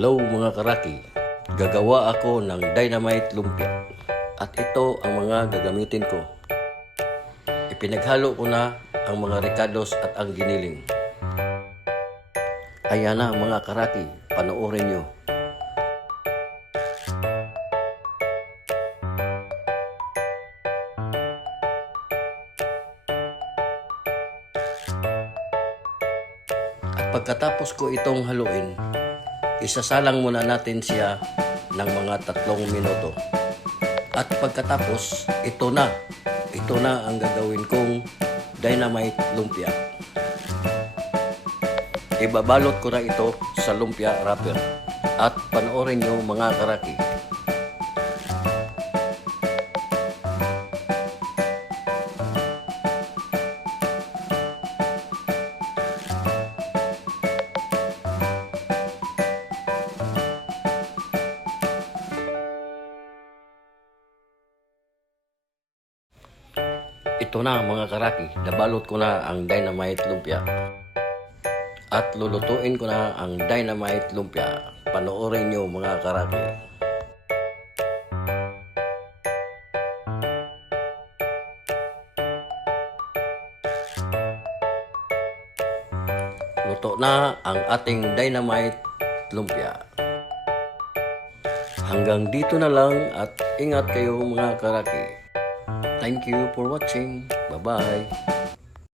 Hello mga karaki, gagawa ako ng dynamite lumpia at ito ang mga gagamitin ko. Ipinaghalo ko na ang mga ricados at ang giniling. Ayan na mga karaki, panoorin nyo. At pagkatapos ko itong haluin, isasalang muna natin siya ng mga 3 minuto. At pagkatapos, ito na ang gagawin kong dynamite lumpia. Ibabalot ko na ito sa lumpia wrapper at panoorin nyo mga karaki. Ito na mga karaki, nabalot ko na ang dynamite lumpia. At lulutuin ko na ang dynamite lumpia. Panoorin nyo mga karaki. Luto na ang ating dynamite lumpia. Hanggang dito na lang at ingat kayo mga karaki. Thank you for watching. Bye-bye.